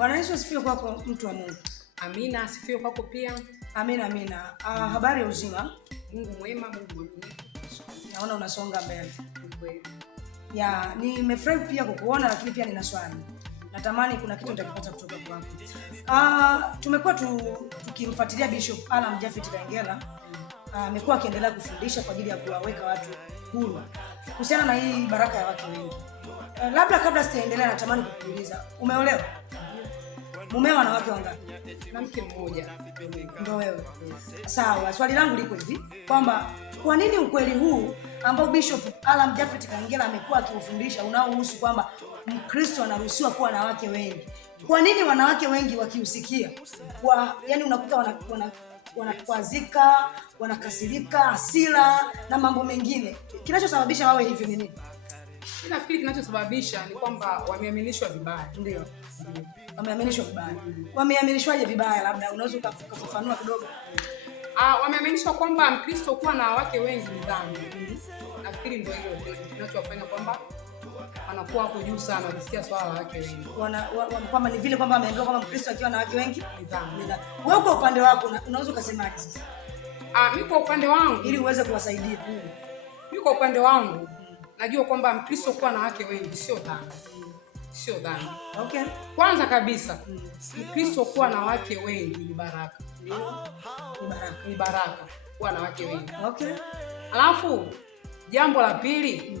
Bwana Yesu asifiwe kwako mtu wa Mungu. Amina, asifiwe kwako pia. Amina, amina. Habari ya uzima? Mungu mwema, Mungu mwema. Naona unasonga mbele. Kweli. Ya, nimefurahi pia kukuona, lakini pia nina swali. Natamani kuna kitu nitakipata kutoka kwako. Tumekuwa tukimfuatilia Bishop Alam Japhet Kangela. Amekuwa akiendelea kufundisha kwa ajili ya kuwaweka watu huru kuhusiana na hii baraka ya watu wengi. Labda kabla sijaendelea, natamani kukuuliza, umeolewa? Mumeo ana wake wangapi? Na mke mmoja. Ndio wewe. Sawa, swali langu liko hivi kwamba kwa nini ukweli huu ambao Bishop Alam Japhet Kangela amekuwa akiufundisha unaohusu kwamba Mkristo anaruhusiwa kuwa na wake wengi, kwa nini wanawake wengi wakiusikia yani unakuta wanakwazika, wanakasirika, hasira na mambo mengine? Kinachosababisha wawe hivyo ni nini? Nafikiri kinachosababisha ni kwamba wameaminishwa vibaya. Ndio. Wameaminishwa vibaya. Wameaminishwaje vibaya? Labda unaweza ukafafanua kidogo. Wameaminishwa kwamba Mkristo kuwa na wake wengi ni dhambi. Nafikiri ndio hiyo kinachowafanya kwamba wanakuwa hapo juu sana wakisikia swala la wake wengi. Kwamba ni vile kwamba ameambiwa kwamba Mkristo akiwa na wake wengi ni dhambi. Wewe kwa upande wako unaweza kusemaje sasa? Mimi kwa upande wangu, ili uweze kuwasaidia. Mimi kwa upande wangu najua kwamba Mkristo kuwa na wake wengi sio dhambi. Sio dhambi. Okay. Kwanza kabisa, Mkristo kuwa na wake wengi ni baraka. Ni baraka kuwa na wake wengi. Okay. Alafu jambo la pili,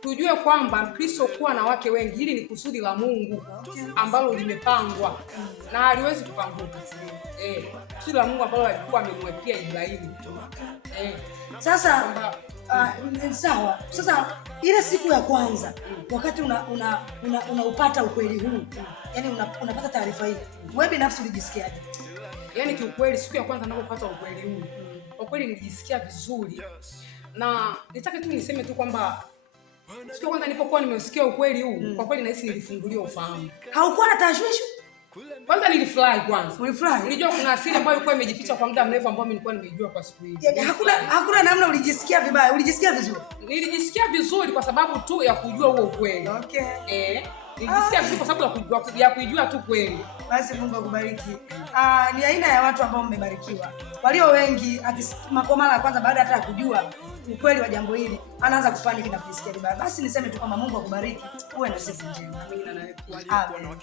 tujue kwamba Mkristo kuwa na wake wengi hili ni kusudi la Mungu ambalo limepangwa na haliwezi kupanguka. Kusudi la Mungu ambalo alikuwa amemwekea Ibrahimu. Sasa sawa. Sasa ile siku ya kwanza wakati unaupata ukweli huu, yani unapata taarifa hii, wewe binafsi ulijisikiaje? Yani kiukweli siku ya kwanza ninapopata ukweli huu, kwa kweli nilijisikia vizuri. Na nitaka tu niseme tu kwamba siku ya kwanza nilipokuwa nimesikia ukweli huu, kwa kweli nahisi nilifunguliwa ufahamu. Haukuwa na tashwishi? Kwanza nilifurahi kwanza. Ulifurahi? Nilijua kuna asili ambayo ilikuwa imejificha kwa muda mrefu ambayo nilikuwa nimeijua kwa siku hizi. Yani hakuna namna ulijisikia vibaya, ulijisikia vizuri? Nilijisikia vizuri kwa sababu tu ya kujua huo ukweli. Okay. Nilijisikia vizuri kwa sababu ya kujua tu kweli. Basi Mungu akubariki. Ni aina ya watu ambao mmebarikiwa. Walio wengi kwa mara ya kwanza baada hata ya kujua ukweli wa jambo hili anaanza kupaniki na kujisikia vibaya. Basi niseme tu kwamba Mungu akubariki. Uwe na siku njema. Amina na wewe. Amen.